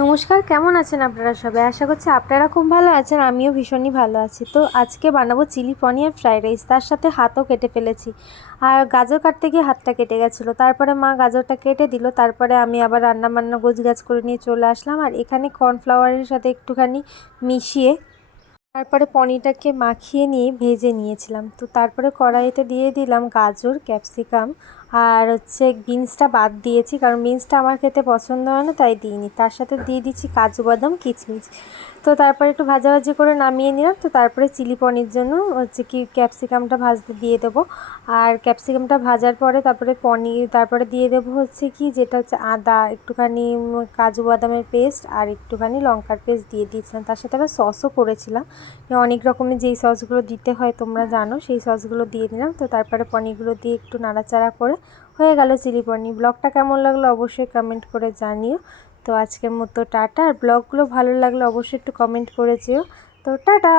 নমস্কার, কেমন আছেন আপনারা সবাই? আশা করছি আপনারা খুব ভালো আছেন, আমিও ভীষণই ভালো আছি। তো আজকে বানাবো চিলি পনির ফ্রাইড রাইস, তার সাথে হাতও কেটে ফেলেছি। আর গাজর কাটতে গিয়ে হাতটা কেটে গেছিলো, তারপরে মা গাজরটা কেটে দিল। তারপরে আমি আবার রান্না বান্না গোছগাছ করে নিয়ে চলে আসলাম। আর এখানে কর্নফ্লাওয়ারের সাথে একটুখানি মিশিয়ে তারপরে পনিরটাকে মাখিয়ে নিয়ে ভেজে নিয়েছিলাম। তো তারপরে কড়াইতে দিয়ে দিলাম গাজর, ক্যাপসিকাম আর বিনসটা বাদ দিয়েছি, কারণ বিনসটা আমার খেতে পছন্দ হয় না, তাই দিইনি। তার সাথে দিয়ে দিচ্ছি কাজু বাদাম, কিশমিশ। তো তারপরে একটু ভাজাভাজি করে নামিয়ে নিলাম। তো তারপরে চিলি পনির জন্য ক্যাপসিকামটা ভাজতে দিয়ে দেবো। আর ক্যাপসিকামটা ভাজার পরে তারপরে পনির, তারপরে দিয়ে দেবো যেটা হচ্ছে আদা, একটুখানি কাজু বাদামের পেস্ট আর একটুখানি লঙ্কার পেস্ট দিয়ে দিয়েছিলাম। তার সাথে আবার সসও করেছিলাম, অনেক রকমের যেই সসগুলো দিতে হয় তোমরা জানো, সেই সসগুলো দিয়ে দিলাম। তো তারপরে পনিরগুলো দিয়ে একটু নাড়াচাড়া করে হয়ে গেল চিলি পনির। ব্লগটা কেমন লাগলো অবশ্যই কমেন্ট করে জানিও। তো আজকের মতো টাটা। আর ব্লগগুলো ভালো লাগলে অবশ্যই একটু কমেন্ট করে যেও। তো টাটা।